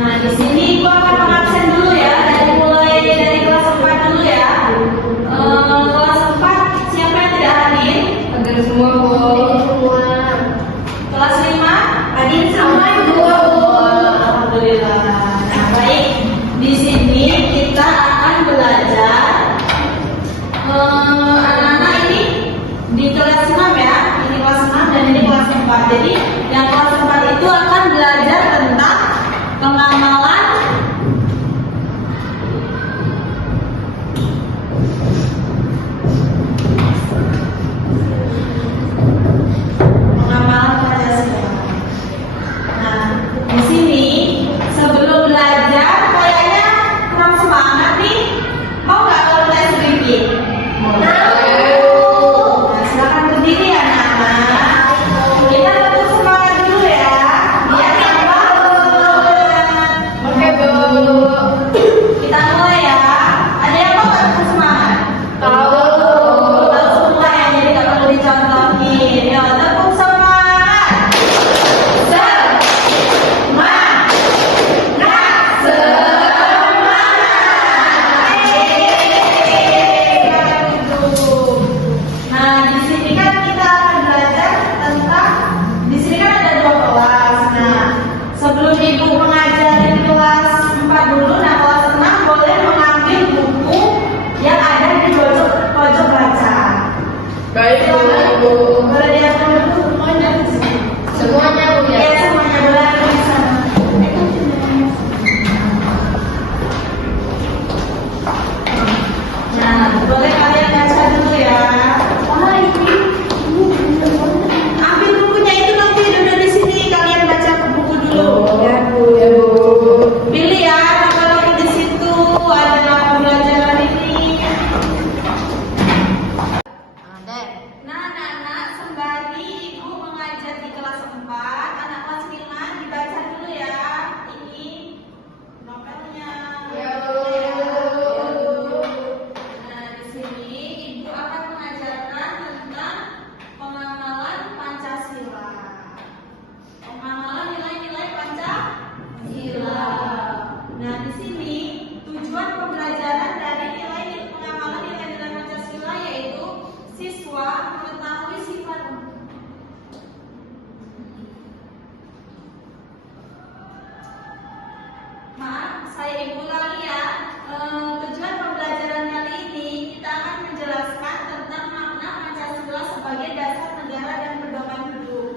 Nah, di sini gua akan mengabsen dulu ya, dari kelas 4 dulu ya. Kelas 4 siapa yang tidak hadir? Hadir semua, Bu. Kelas 5 hadir sama dua, Bu. Alhamdulillah. Nah, baik. Di sini kita akan belajar anak-anak ini di kelas 6 ya. Ini kelas 6 dan ini kelas 4. Jadi yang kelas 4 itu akan belajar tentang pengamalan Pancasila. Nah, di sini sebelum belajar kayaknya kurang semangat nih. Mau nggak kalau mulai sedikit? Nah, silakan berdiri ya anak-anak. Kita tetap semangat dulu ya. Biar tambah semangat. Oke, Bu. Kita mulai ya. Ada yang mau nggak tetap semangat? Tahu. Tahu semua ya, jadi nggak perlu dicontohin. Ya, tepuk semangat. Nah, di sini kan kita akan belajar tentang, di sini kan ada dua kelas. Nah, sebelum ibu mengajarin kelas 4 dulu, nah kelas 6 boleh mengambil buku yang ada di pojok baca. Baik, Bu. Boleh diambil dulu semuanya. Semuanya, Bu, ya. Ya, semuanya boleh ada di sana. Nah, boleh kalian baca dulu ya. Ambil bukunya itu nanti duduk di sini, kalian baca buku dulu. Ya, Bu. Ya, Bu. Pilih ya, kalau di situ ada pembelajaran ini. Nah, anak-anak, sembari ibu mengajar di kelas 4, anak kelas 5 dibaca dulu ya. Ini novelnya. Ya, Bu. Nah, di sini ibu akan mengajarkan tentang pengamalan Pancasila. Pengamalan nilai-nilai Pancasila. Nah, di sini tujuan pembelajaran dari pengamalan nilai-nilai Pancasila yaitu siswa mengetahui sifat. Maaf, saya ulangi ya. Tujuan pembelajaran kali ini kita akan menjelaskan tentang makna Pancasila sebagai dasar negara dan pedoman hidup.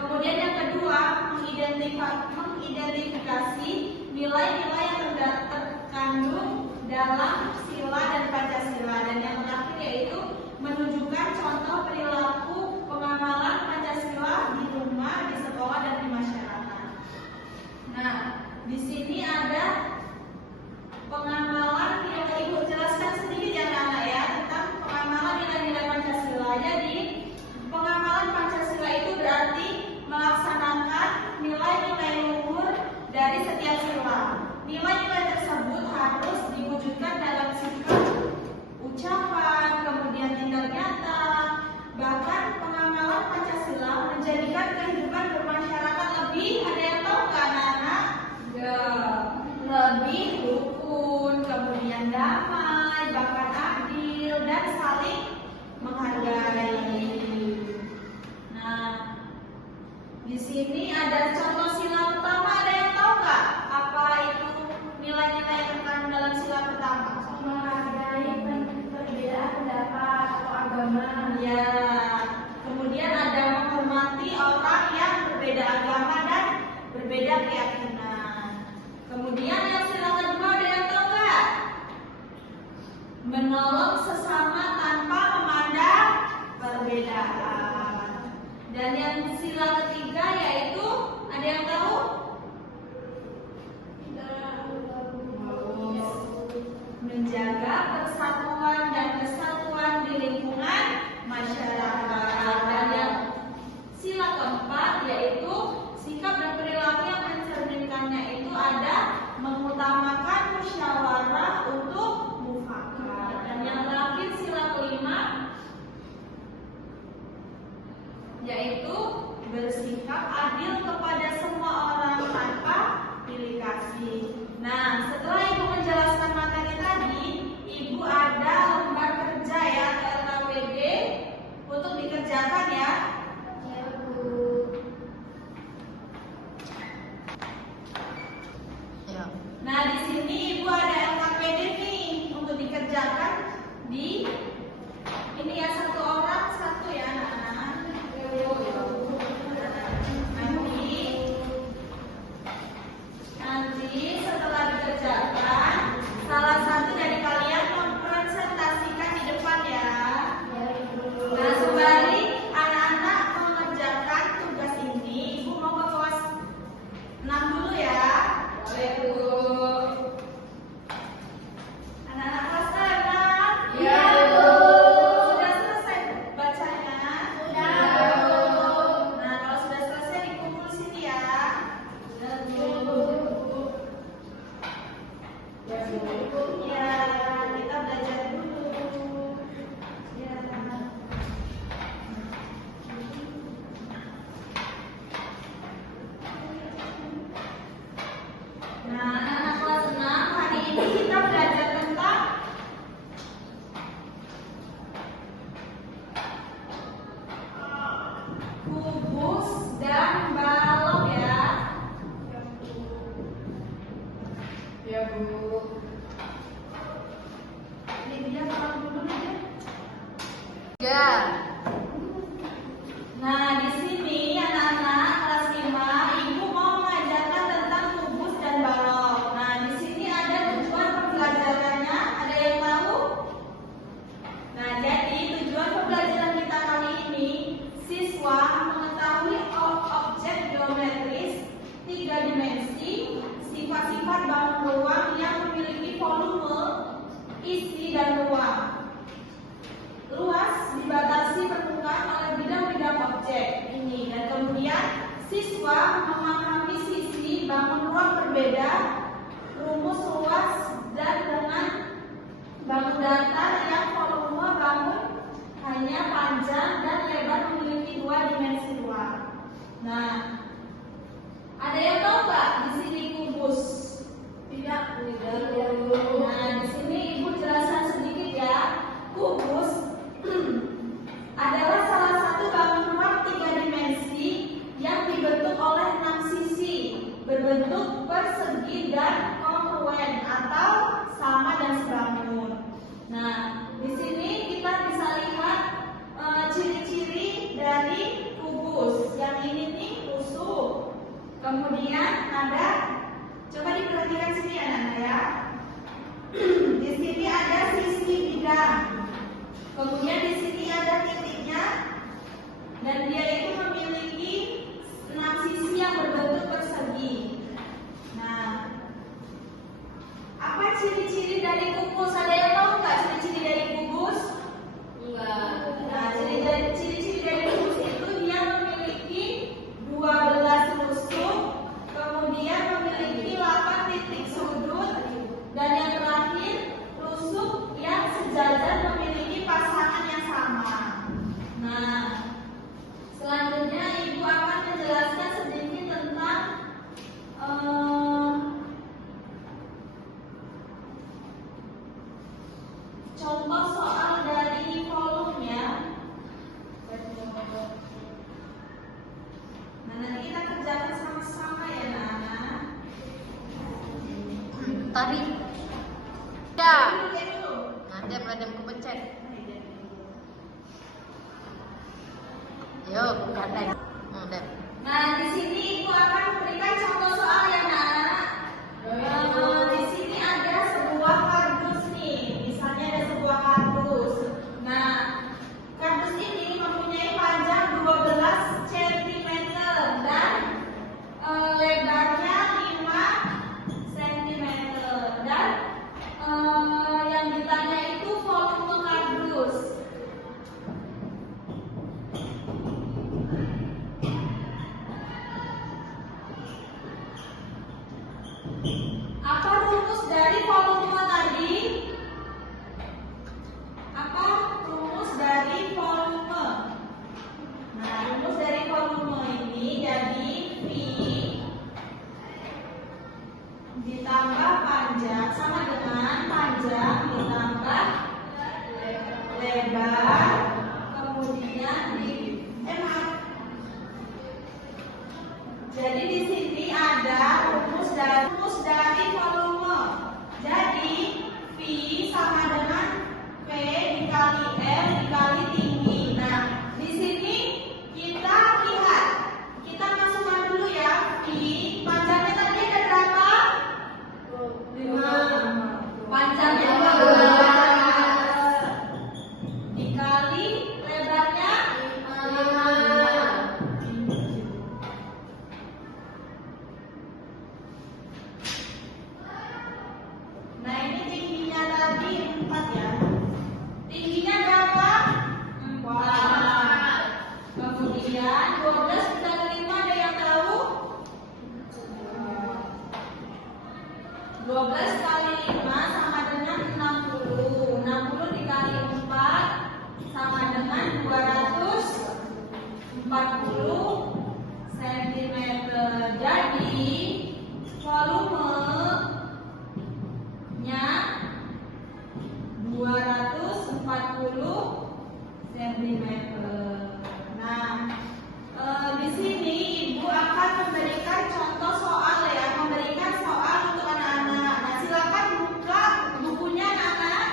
Kemudian yang kedua, mengidentifikasi nilai-nilai yang terkandung dalam sila dan Pancasila. Dan yang terakhir yaitu menunjukkan contoh perilaku pengamalan Pancasila di rumah, di sekolah, dan di masyarakat. Nah, di sini ada pengamalan yang ibu jelaskan sedikit ya anak-anak ya tentang pengamalan nilai-nilai Pancasila. Jadi pengamalan Pancasila itu berarti melaksanakan nilai-nilai luhur dari setiap sila. Nilai-nilai tersebut harus diwujudkan dalam sikap, ucapan, kemudian tindak nyata. Bahkan pengamalan Pancasila menjadikan kehidupan bermasyarakat lebih, ada yang tahu nggak anak-anak? Lebih rukun, kemudian damai, bahkan adil dan saling menghargai. Nah, di sini ada contoh sila pertama, ada yang tahu nggak apa itu nilai-nilai yang terkandung dalam sila pertama? Menghargai perbedaan pendapat atau agama. Ya. Kemudian ada menghormati orang yang berbeda agama dan berbeda keyakinan. Kemudian yang sila kedua ada yang tahu nggak? Menolong sesama tanpa memandang perbedaan. Dan yang sila ketiga yaitu ada yang tahu? Menjaga persatuan dan kesatuan di lingkungan masyarakat. Dan yang sila keempat yaitu sikap dan perilaku yang mencerminkannya itu ada mengutamakan musyawarah untuk mufakat. Dan yang terakhir sila kelima yaitu bersikap adil kepada semua orang tanpa pilih kasih. aplikasi. Nah, setelah Ibu menjelaskan materi tadi, Ibu ada lembar kerja ya atau LKWD untuk dikerjakan ya. Ya, Bu. Ya. Nah, di sini Ibu ada LKPD nih untuk dikerjakan di ini ya, satu orang satu ya anak-anak. Nanti setelah dikerjakan, salah satu dari kalian mempresentasikan di depan ya. Nah, sembari anak-anak mengerjakan tugas ini, Ibu mau ke kelas 6 dulu ya. Boleh Bu. Anak-anak kelas 6. Iya, Bu. Sudah selesai bacanya? Sudah, Bu. Nah, kalau sudah selesai dikumpul sini ya. Ya, Ya, kita belajar dulu. Ya. Nah, anak-anak kelas 6, hari ini kita belajar tentang kubus dan balok ya. Ya, Bu. Lydia kalau dulu aja. Ya. Nah, di sini anak-anak kelas 5, Ibu mau mengajarkan tentang kubus dan balok. Nah, di sini ada tujuan pembelajarannya, ada yang tahu? Nah, jadi tujuan pembelajaran kita kali ini, siswa mengetahui objek geometris 3 dimensi, sifat-sifat bangun ruang yang memiliki volume, isi, dan ruang. Luas dibatasi permukaan oleh bidang-bidang objek ini, dan kemudian siswa memahami sisi bangun ruang berbeda, rumus luas, dan dengan bangun datar yang volume bangun hanya panjang dan lebar memiliki 2 dimensi ruang. Nah, ada yang tahu nggak di sini kubus? Tidak. Nah, di sini Ibu jelaskan sedikit ya. Kubus adalah salah satu bangun ruang 3 dimensi yang dibentuk oleh 6 sisi, berbentuk persegi dan kongruen atau sama dan sebangun. Nah, di sini kita bisa lihat ciri-ciri dari kubus. Yang ini nih tusuk. Kemudian ada, coba diperhatikan sini anak-anak ya. Di sini ada sisi bidang. Kemudian di sini ada titiknya, dan dia itu memiliki 6 sisi yang berbentuk persegi. Nah, apa ciri-ciri dari kubus? Ada yang tahu nggak ciri-ciri dari kubus? Enggak. Nah, ciri-ciri dari kubus itu dia memiliki 12 rusuk, kemudian memiliki 8 titik sudut, dan yang terakhir rusuk yang sejajar memiliki pasangan yang sama. Nah, selanjutnya Ibu akan menjelaskan sedikit tentang contoh soal dari volumenya. Nah, nanti kita kerjakan sama-sama ya, Nana. Tarik. Ya. Oke dulu. Nanti ada yang kepencet. Yo, gandeng. Udah. Nah, di sini Ibu akan memberikan contoh soal ya, Nana. Di sini ada sebuah kardus nih. Misalnya ada sebuah kardus. Nah, kardus ini mempunyai panjang 12 cm dan lebarnya 5 cm. Dan yang ditanya itu volume kardus. Apa rumus dari volume tadi? Apa rumus dari volume? Nah, rumus dari volume ini jadi V ditambah panjang sama dengan panjang ditambah lebar, kemudian jadi di sini ada rumus dari volume. Jadi V sama dengan P dikali L dikali tinggi. Nah, di sini kita lihat, kita masukkan dulu ya. V panjangnya tadi ada berapa? 5. Panjangnya 12 dikali lebarnya 5. Nah, ini tingginya tadi 4 ya. Tingginya berapa? 4. Kemudian 12 dikali 5 ada yang tahu? 12 kali 5 sama dengan 60. 60 dikali 4 sama dengan 240 cm. Jadi volumenya 240 cm. Nah, di sini Ibu akan memberikan contoh soal ya, memberikan soal untuk anak-anak. Nah, silakan buka bukunya anak-anak.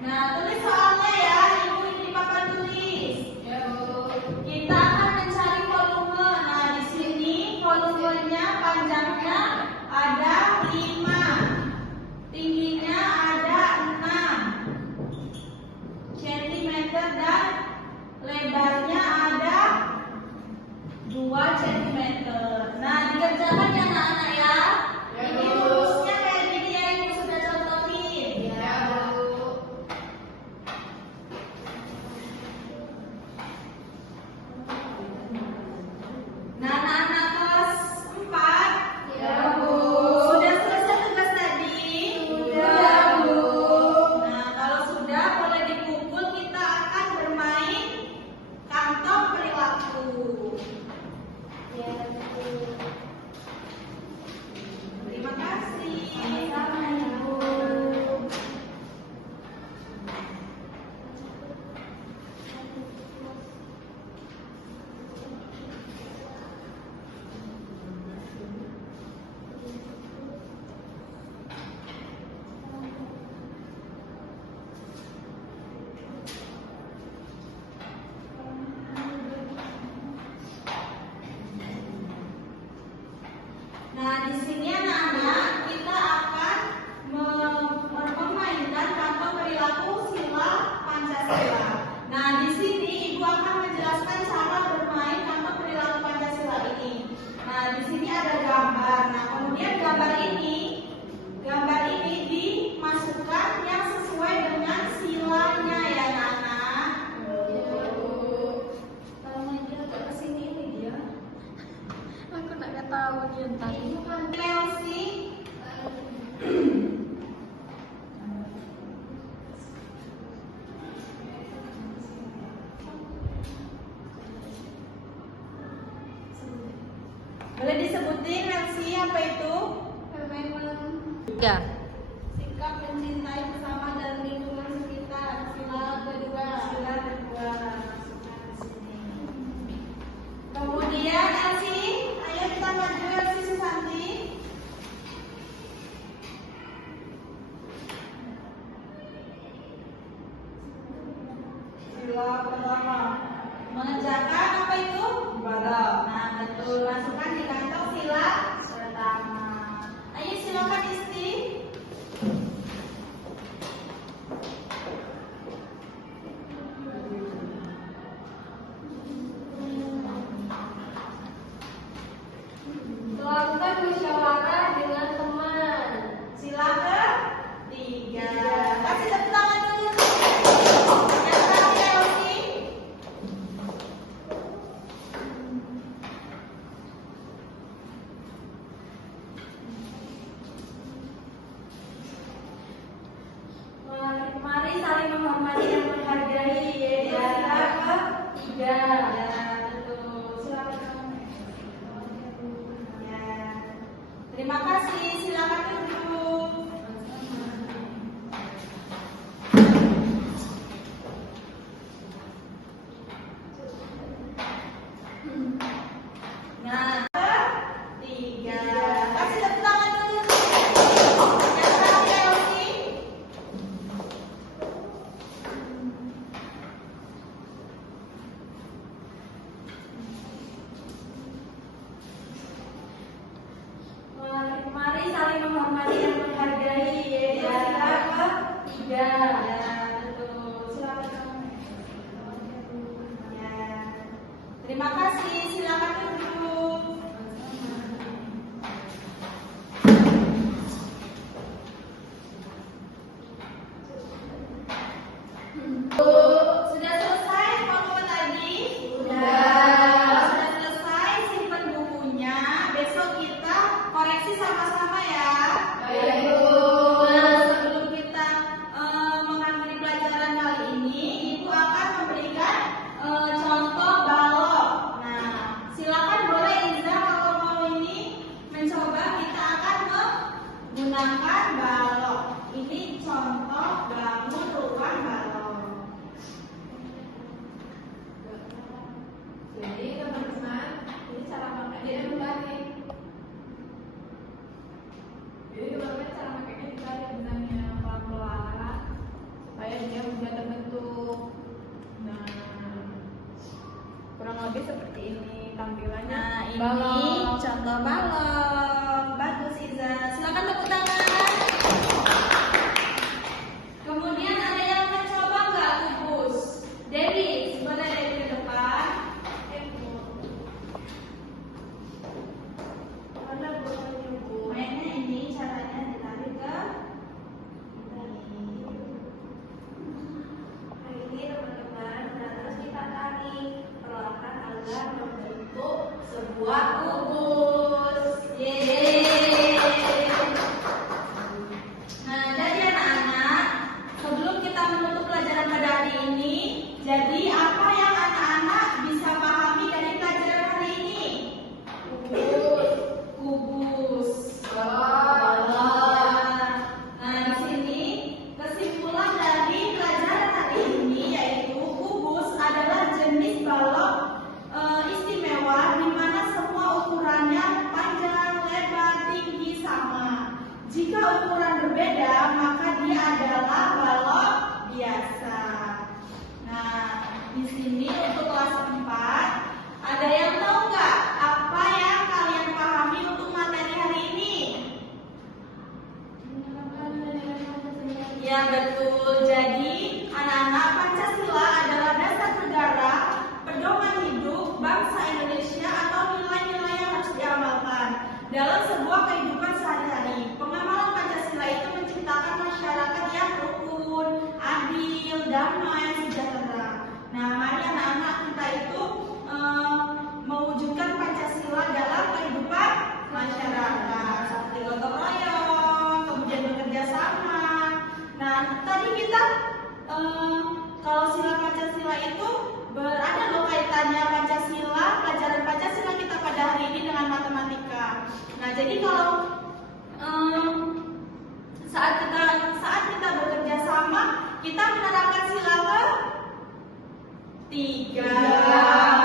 Nah, tulis soalnya ya, Ibu di papan tulis. Kita akan mencari volume. Nah, di sini volumenya panjangnya ada 5, tingginya ada 6 cm dan lebarnya ada 2 cm. Nah, dikerjakan ya anak-anak ya. Ini rumusnya kayak gini ya, Ibu sudah contohin. Nah, anak-anak kelas 4 sudah selesai tugas tadi? Sudah, Bu. Nah, kalau sudah boleh dikumpul, kita akan bermain kantong perilaku. Terima kasih. Sama Ibu. Nah, di sini anak-anak kita akan memainkan kantong perilaku sila Pancasila. Nah, di sini Ibu akan menjelaskan cara bermain kantong perilaku Pancasila ini. Nah, di sini ada gambar. Nah, kemudian gambar ini dimasukkan yang sesuai dengan silanya ya anak-anak. Tolong dia ke sini ini dia. Aku nggak tahu dia ntar. Melsi. Boleh disebutin Melsi apa itu? Ya. Sikap mencintai bersama dan lingkungan sekitar. Sila kedua. Kemudian Elsi, ayo kita maju Elsi Susanti. Sila pertama, mengerjakan apa itu? Ibadah. Nah, betul. Masukkan di kantong sila pertama. Ayo silakan Isti. Nah, tiga. Kasih tepuk tangan dulu. Yang terakhir, Rosi. Mari saling menghormati dan menghargai. Ya, tiga. Ya, betul. Silakan. Ya. Terima kasih. Silakan duduk. Sudah selesai teman-teman tadi? Sudah. Sudah selesai, simpan bukunya. Besok kita koreksi sama-sama ya. Nah, sebelum kita mengakhiri pelajaran kali ini, Ibu akan memberikan contoh balok. Nah, silakan boleh Iza kalau mau ini mencoba, kita akan menggunakan balok. Ini contoh bangun rumah balok. Jadi teman-teman, ini cara makanya dibalik. Jadi teman-teman cara makanya dibalik benangnya pelan-pelan supaya dia mudah terbentuk. Nah, kurang lebih seperti ini tampilannya. Nah, ini balok. contoh balok. Bagus Iza. Silakan tepuk tangan. Kemudian ada yang mencoba nggak kubus? Dewi, boleh Dewi ke depan. Ada bukunya Bu. Mainnya ini caranya ditarik ke ini teman-teman. Nah, terus kita tarik perlahan agar membentuk sebuah kubus. Yeay. Nah, jadi anak-anak, sebelum kita menutup pelajaran pada hari ini, jadi apa yang anak-anak bisa pahami dari pelajaran hari ini? Kubus. Balok. Nah, di sini kesimpulan dari pelajaran hari ini yaitu kubus adalah jenis balok istimewa di mana semua ukurannya panjang, lebar, tinggi sama. Jika ukuran berbeda, maka dia adalah balok biasa. Nah, di sini untuk kelas 4, ada yang tahu nggak apa yang kalian pahami untuk materi hari ini? Ya betul. Jadi anak-anak, Pancasila adalah dasar negara, pedoman hidup bangsa Indonesia atau nilai-nilai yang harus diamalkan dalam sebuah kehidupan sehari-hari. Pengamalan Pancasila itu menciptakan masyarakat yang rukun, adil, damai, sejahtera. Nah, mari anak-anak kita itu mewujudkan Pancasila dalam kehidupan masyarakat seperti gotong royong, kemudian bekerja sama. Nah, tadi kita kalau sila Pancasila itu berada loh kaitannya Pancasila, pelajaran Pancasila kita pada hari ini dengan matematika. Nah, jadi kalau saat kita bekerja sama, kita menerapkan sila ke 3.